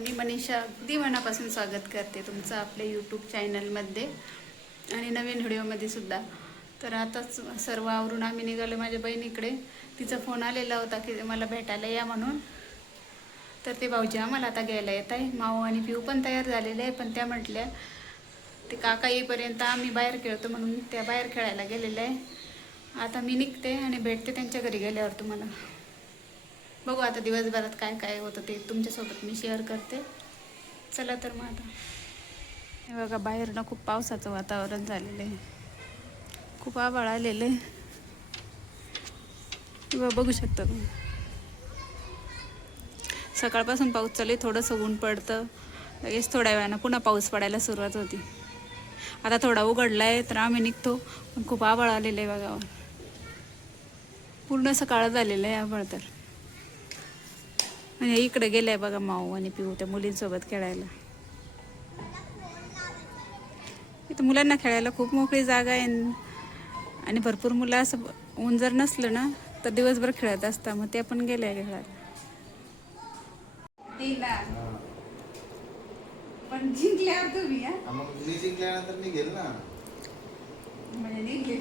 मी मनीषा अगदी मनापासून स्वागत करते तुमचं आपल्या यूट्यूब चॅनलमध्ये आणि नवीन व्हिडिओमध्ये सुद्धा. तर आताच सर्व आवरून आम्ही निघालो माझ्या बहिणीकडे. तिचा फोन आलेला होता की मला भेटायला या म्हणून. तर ते भाऊजी आम्हाला आता घ्यायला येत आहे. माऊ आणि पिऊ पण तयार झालेले आहे, पण त्या म्हटल्या ते काका येईपर्यंत आम्ही बाहेर खेळतो म्हणून त्या बाहेर खेळायला गेलेल्या आहे. आता मी निघते आणि भेटते त्यांच्या घरी गेल्यावर तुम्हाला. बघू आता दिवसभरात काय काय होतं ते तुमच्यासोबत मी शेअर करते. चला तर मग आता हे बघा बाहेर ना खूप पावसाचं वातावरण झालेलं आहे, खूप आभाळ आलेलं आहे. बघू शकता तुम्ही सकाळपासून पाऊस चालू आहे. थोडंसं ऊन पडतं, लगेच थोड्या वेळानं पुन्हा पाऊस पडायला सुरुवात होती. आता थोडा उघडला आहे तर आम्ही निघतो, पण खूप आभाळ आलेलं आहे बघा. पूर्ण सकाळ झालेलं आहे आभाळ. तर म्हणजे इकडे गेलाय बघा माऊ आणि पिऊ त्या मुलींसोबत खेळायला. इथं मुलांना खेळायला खूप मोकळी जागा आहे आणि भरपूर मुलं असं ऊन जर नसलं ना तर दिवसभर खेळत असतात. मग ते पण गेले खेळायला. पण जिंकल्यावर तुम्ही मग मी जिंकल्यानंतर मी घेईल ना. म्हणजे निघले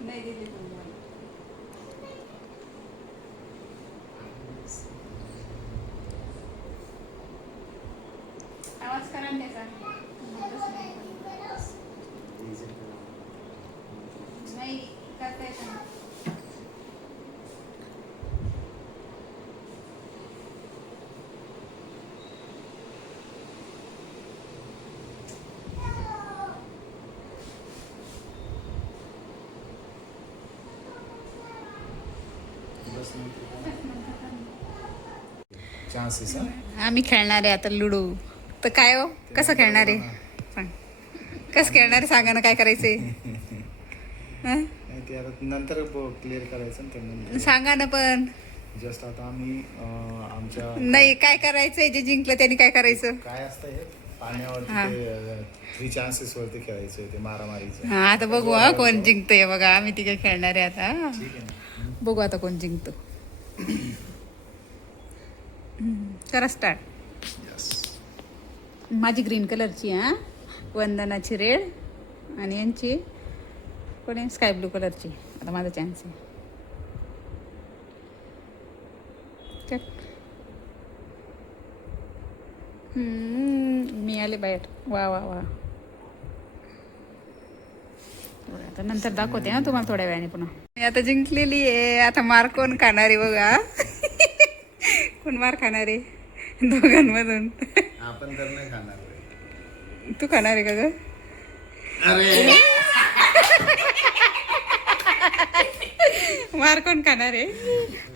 नाही दिले आवाज करा त्याचा नाही करता येत ना. चान्सेस आम्ही खेळणार आहे आता लुडो. तर काय हो कसं खेळणार आहे सांग. कसं खेळणार आहे सांगा ना, काय करायचंय नंतर क्लिअर करायचं ना. सांगा ना. पण जस्ट आता आम्ही आमच्या नाही काय करायचंय, जे जिंकलं त्यांनी काय करायचं. काय असतं हे पाण्यावरती 3 चान्सेस वरती खेळायचं, ते मारामारीचं. हा आता बघू हा कोण जिंकतंय. बघा आम्ही तिघे खेळणार आहे आता. ठीक आहे ना. बघू आता कोण जिंकतो. करा स्टार्ट. माझी ग्रीन कलरची हा, वंदनाची रेड आणि यांची कोणी स्काय ब्लू कलरची. आता माझा चान्स आहे. मी आले बाहेर. वा वा वा. आता नंतर दाखवते ना तुम्हाला थोड्या वेळाने पुन्हा. मी आता जिंकलेली आहे. आता मार कोण खाणार आहे बघा. कोण मार खाणार आहे दोघांमधून. आपण तर नाही खाणार. तू खाणार आहे का ग. अरे मार कोण खाणार आहे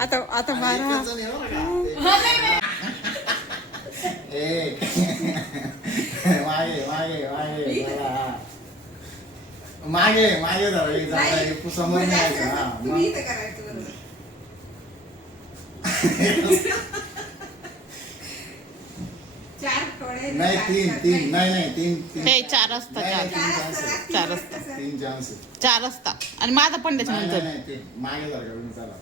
आता. आता मार मागे मागे मागे मागे मागे समोर नाही. तीन नाही 3 4 असतात. 4 असतात. 3 चान्स 4 असतात आणि माझा पण त्याच्यानंतर नाही मागे जर का चला.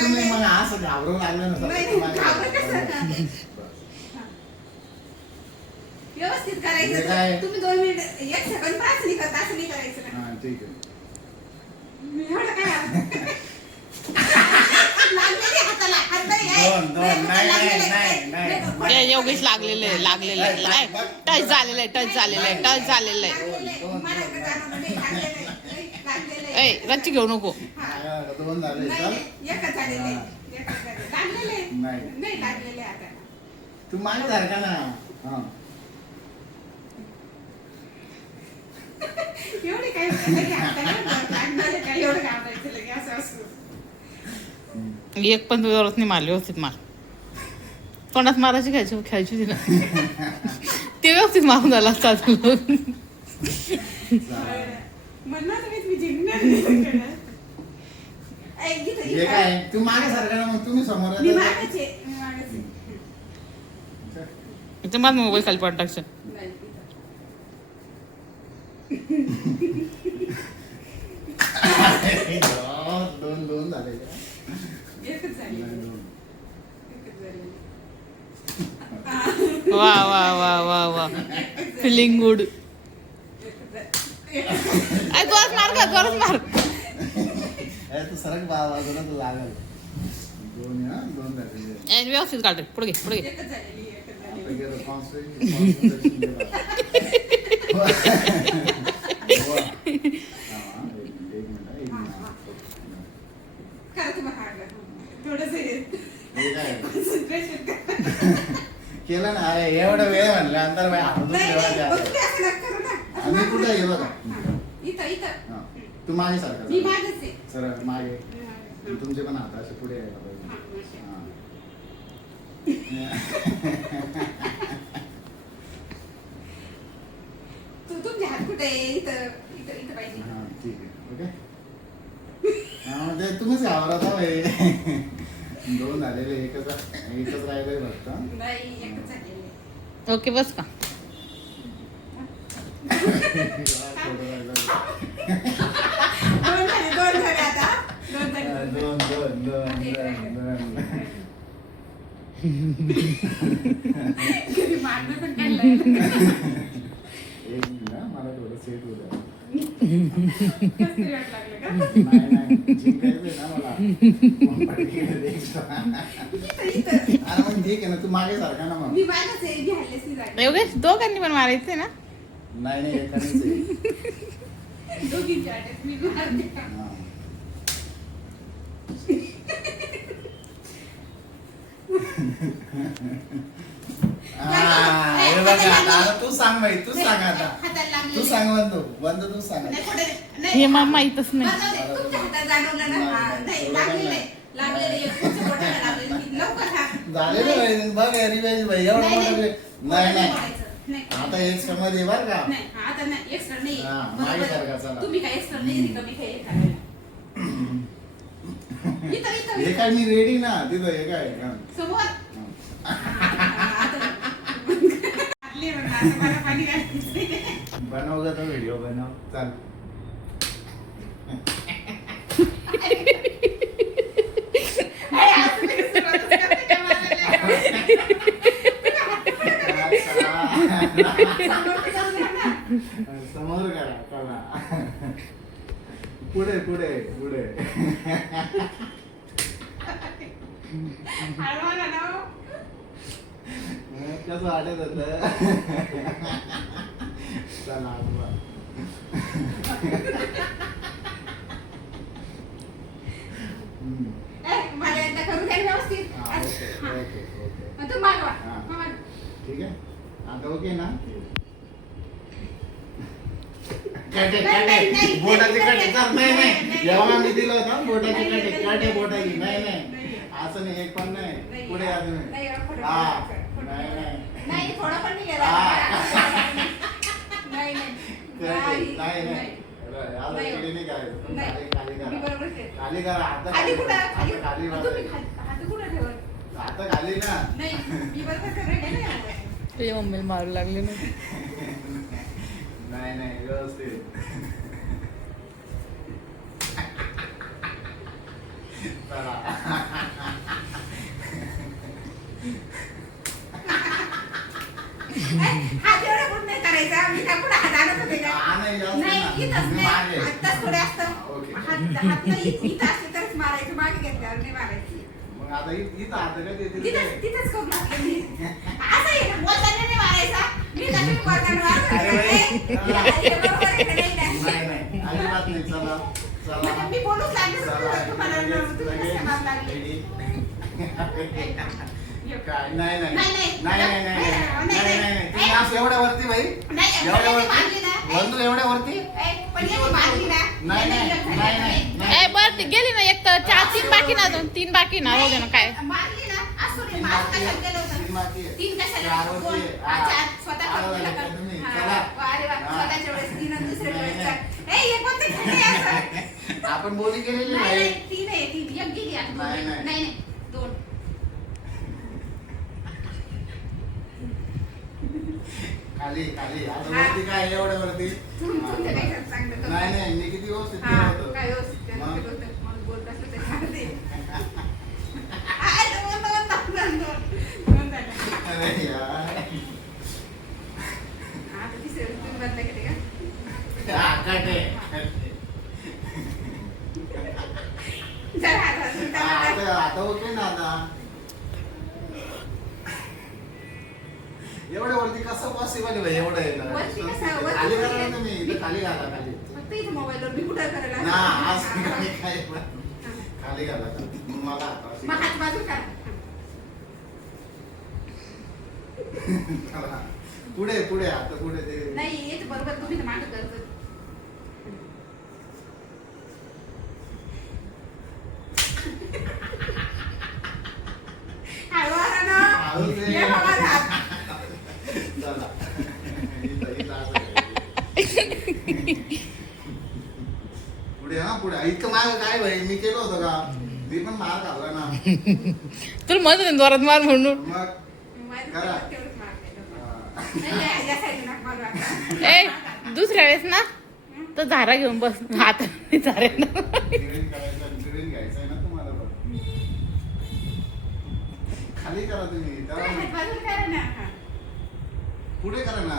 तुम्ही मला असं घाबरून लागलं व्यवस्थित करायचं. तुम्ही 2 मिनिट 1 सेकंद पास नाही करता. असं नाही करायचं. हा ठीक आहे. एवढं काय लागलेली हाताला. नाही योगेश लागलेलं आहे. टच झालेलं आहे. ए रच्ची घेऊ नको. 2 झाले. एकच झालेले. नाही लागलेले आता. तू मागे सारखा ना. एवढे काय एवढं घाबरायचं लगे असं असं. एक पण जोरात नाही मारले व्यवस्थित. मार तोंडात मारायची खेळायची होती ना. ते व्यवस्थित मारून झाला असता. म्हणणार मी जिंकणार. हे काय तू मागे सारखा ना, मग तुम्ही समोर मी मागच आहे. ते माझा मोबाईल खाली पाठ टाकशील. नाही, दोन झाले एकच झाली. एकच झाली. वा वा वा वा वा फिलिंग गुड. जोरात मार का, जोरात मार. तू सरक बाजूला तू लागल. दोन झाले. व्यवस्थित काढते. पुढे घे, पुढे घे. एकच झालेली, एकच झालेली. आता गेलं concentration गेलं. एक मिनिट. करा तुम्हाला हाडलं. थोडंसं हे. हे काय concentration करा. केलं ना. अरे एवढं वेळ म्हणलं अंतर बाई हाणून नाही, नाही, ठेवायचं मग आता. तुम्ही असं नका करू ना. असं आम्ही मागं कुठं आहे बघा. हा. इथं, इथं. हा. तू मागे सारखा मी मागच आहे. सरळ मागे. हा. तुमचे पण हात असे पुढे यायला पाहिजे. हा, माशी. हा. तुमचे हात कुठे आहे? इथं, इथं, इथं पाहिजे. हा, ठीक आहे. ओके. हा, म्हणजे तुम्हीच घाबरत आहो हे. दोन झालेले एकच राहिले फक्त. नाही, एकच झालेली. ओके बस का. थोडं राहिलं. दोन झाले आता. दोन झाले. दोन. घरी मारणं पण काय लागलं. एक मिनिट हा, मला थोडं सेट होऊ द्या. कसं वाट लागलं का? नाही जिंकायचंय ना मला. मग पटकन दे extra. इथं. अरे मग ठीक आहे ना, तू मागे सारखा ना मग. मी मागच आहे, घ्यायलाच नाही जागा. एवढे दोघांनी पण मारायचंय ना. नाही एकानेच आहे. दोघींच्या आट्यात मी मारते. हा. हे बघा आता तू सांग बाई, तू सांग आता. हाताला लागलेलं तू सांग बंधू तू सांग. नाही, पुढे नाही. हे मग माहीतच नाही. बरं, तुमच्या हातात जाणवलं ना? हा, नाही, लागलेलं आहे. लागलेलं आहे. पुढच्या बोटाला लागलेलं आहे. लवकर खा. झालेलं बाई, बघ रिवेज बाई एवढं नाही, मोठं नाही. नाही बोलायचं. नाही. आता एक समज बर का. नाही, आता नाही, एक्स्ट्रा नाही. हा, बरोबर मागे आहे. सारखा चला. तुम्ही काय एक्स्ट्रा नाही रिकामी काय खायला. इथं, इथं, हे इथं. काय मी रेडी ना तिथं हे काय हा. समोर. हा. आता आतले म्हणा, आता मला पाणी घालायचं. बनव ग तो व्हिडिओ बनव चाल. असं नाही सुरुवातच करते का मला? समोर तर जाऊ द्या ना. समोर करा चला. पुढे हळूहळू ना. कसं वाटत होत. चला आजोबा. मला एकदा करून द्या व्यवस्थित. हा, ओके. मग तू मागवा. हा. मग मागवा. ठीक आहे आता ओके ना. नाही, काटे बोटाचे काटे नाही, चल. नाही, नाही नाही. जेव्हा मी दिलं होतं बोटाचे नाही, काटे नाही, काटे नाही, बोटाची नाही नाही. असं नाही एक पण नाही नाही. पुढे या तुम्ही. नाही, पुढे, हा पुढे. नाही नाही, थोडं पण नाही गेला. नाही, नाही आता नाही. इकडे नाही करायचं नाही. खाली मी करा बरोबर केलं. खाली करा आता खाली कुठं? खाली खाली तुम्ही हात कुठं ठेवलं? आता खाली ना. नाही, मी बरोबर करायला नाही. तुझ्या मम्मीला मारू लागले ना. नाही व्यवस्थित. चला. हात एवढा कुठं नाही करायचा. मी काय कुठं हात आणत होते का? हा, नाही, जास्त नाही, ना. इथंच मी नाही. मागे. आत्ताच थोडे असतं. ओके. हात इथं असले तरच मारायचं. मागे घेतल्यावर नाही मारायची. मग आता इथं आता का ते तिथंच करून लागलं मी. असं आहे ना, बोलताना नाही मारायचा. मी त्याच्यात बोलताना मारत अरे होते. बाई. हे बरोबर आहे का नाही ना? नाही अजिबात नाही चला म्हणजे मी बोलूच लागले चला तुम्हाला तुम्ही कसं मारू लागले? रेडी. काय नाही, तुम्ही असं एवढ्या वरती बाई नाही, एवढ्या मी मारली वरती ना. बंधू एवढ्या वरती पण यांनी मारली ना. ए बर गेली ना एक तर 4-3 बाकी ना, 2-3 बाकी ना. हो ना काय मारली ना. असू दे, तीन मार बाकी कशाला आहे. केलं होतं? तीन बाकी आहे. 3 कशाला? चार वरती दोन. आहे. हा, हा. 4. स्वतः चार करून वाले दिला का? का तुम्ही? हा, चला. अरे वा, हा. स्वतःच्या वेळेस 3 आणि दुसऱ्याच्या नाही, वेळेस नाही. 4. हे कोणते खेळले असं? आपण बोली केलेली नाही, नाही 3 आहे. 3 एक गेली आता. नाही, नाही. नाही 2. खाली खाली आता वरती काय एवढ्या वरती तुमच्या पेक्षा चांगलं करतो. नाही मी किती व्यवस्थित केलं हा, होतं काय व्यवस्थित केलं मग? ते बोलतात. मग बोलत असलं तरी चालते. आहे, दोन झाले. अरे यार आता तिसऱ्या वेळेस तुम्ही बदला केले का? हा, काटे. जरा आता अजून हा, काय बदला? आता ओके ना आता एवढ्या वरती कसं पॉसिबल आहे एवढं आहे ना? वरती कसं? वरती खाली कुठे? करा ना तुम्ही इथं खाली घाला खाली फक्त इथं मोबाईलवर मी कुठं करायला ना आज हा. मी काय पण खाली घाला मला आता मग हात बाजू करा. करा. पुढे पुढे आता पुढे ते नाही येत बरोबर तुम्ही तर मागं करत. हळूवारा ना. हळूच आहे. ये बाबा हात. चला. इथं असं आहे. पुढे हा पुढे इतकं माग काय भाई मी केलं होतं का मी पण मार खाल्ला ना तुला मदत आहे जोरात मार म्हणून. मग माझं करा. तेवढंच मागं. हा. नाही, या साईडला नाक मारू आता. ए दुसऱ्या वेळेस ना तर झारा घेऊन बस हात झाऱ्यानं. ड्रिलिंग करायचं ड्रिलिंग घ्यायचंय ना तुम्हाला पण खाली करा तुम्ही तुम्ही तेव्हा हात बाजूला करा ना. हा. पुढे करा ना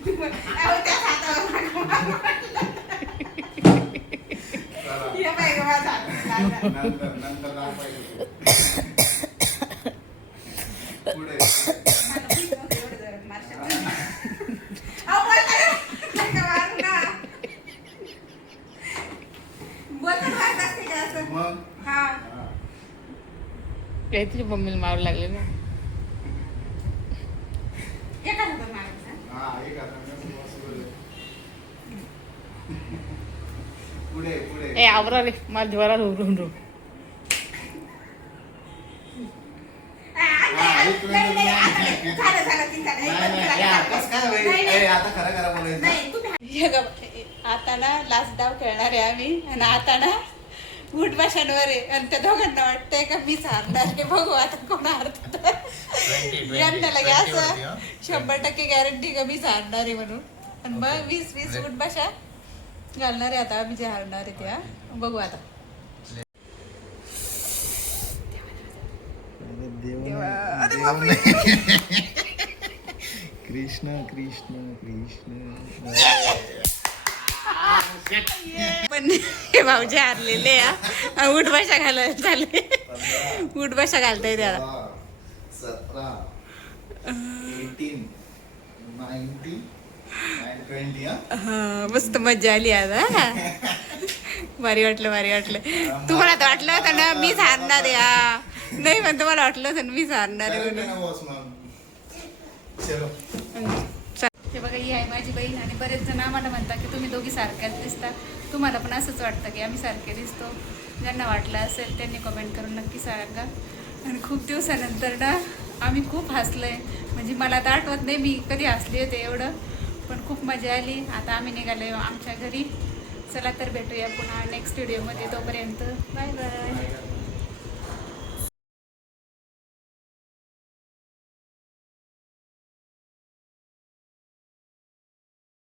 अहो, त्याच हातावर नाक मारू. चला. ये बाई गं, माझा हात लागला. नंतर दाखवायचं पुढे मला भीती नव्हती एवढं जोरात मारशाल. अहो, बोलता नका मारू ना. बोलताना मारत असते का असं? मग हा. हा. काय तुझ्या मम्मीला मारू लागले ना. एका हातावर मारायचं. हा एक आता possible आहे. पुढे पुढे ए आवरा रे मला जोरात उरून रो. नाही, नाही, आता नाही. झालं, ती झालं. नाही नाही या, कसं काय भाई नाही, नाही. ए, आता खरं खरं बोलायचं नाही, तुम्ही आता ना लास्ट डाव खेळणार आहे आम्ही आणि आता ना उठ भाषांवर आहे आणि त्या दोघांना वाटतंय का मीच हारणार आहे. बघू आता कोण हारत यांना लगे असं 100% गॅरंटी का मीच हारणार आहे म्हणून आणि मग 20 उठ भाषा घालणार आहे आता आम्ही जे हारणार आहे त्या बघू आता. कृष्ण कृष्ण कृष्ण पण हे भाऊजी हारलेले या उठ भाषा घालायला झाले उठ भाषा घालताय त्याला 17 18 19 20 हा मस्त मजा आली आता भारी वाटलं तुम्हाला तर वाटलं होतं ना मीच हारणार आहे हा. नाही पण तुम्हाला वाटलं होतं ना मीच हारणार आहे म्हणून. चलो हे बघा ही आहे माझी बहीण आणि बरेच जण आम्हाला म्हणतात की तुम्ही दोघी सारख्याच दिसता. तुम्हाला पण असंच वाटतं की आम्ही सारखे दिसतो. ज्यांना वाटलं असेल त्यांनी कमेंट करून नक्की सांगा. आणि खूप दिवसानंतर ना आम्ही खूप हसलोय. म्हणजे मला तर आठवत नाही मी कधी हसले होते एवढं. पण खूप मजा आली. आता आम्ही निघालो आमच्या घरी. चला तर भेटूया पुन्हा नेक्स्ट व्हिडिओमध्ये. तोपर्यंत बाय बाय.